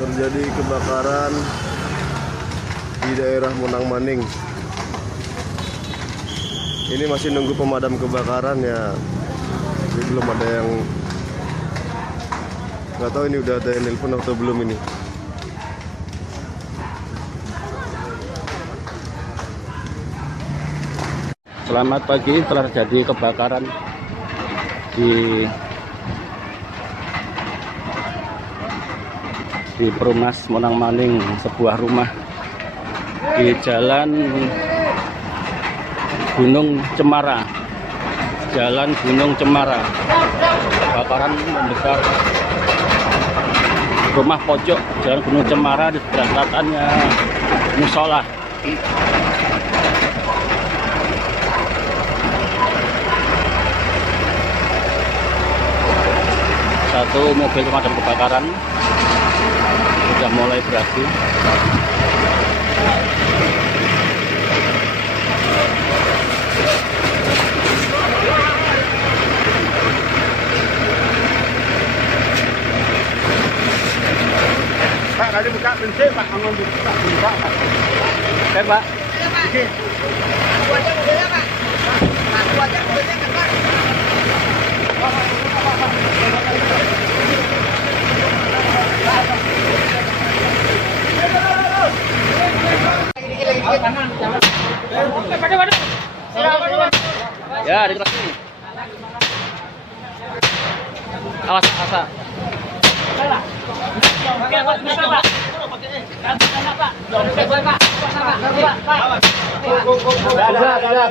Terjadi kebakaran di daerah Monang Maning. Ini masih nunggu pemadam kebakaran ya. Jadi belum ada yang, nggak tahu ini udah ada yang nelpon atau belum ini. Selamat pagi, telah terjadi kebakaran di Perumas Monang Maning, sebuah rumah di Jalan Gunung Cemara. Jalan Gunung Cemara. Kebakaran membesar rumah pojok Jalan Gunung Cemara di sebelah selatannya musola. Satu mobil pemadam kebakaran sudah mulai beraksi. Pak, tadi buka bensin, Pak. Ngomong buka Pak. Oke, Pak. Iya, Pak. Aku aja mobilnya, Pak. Aku aja mobilnya kan, Pak. Ya, di lagi. Awas, awas. Pak.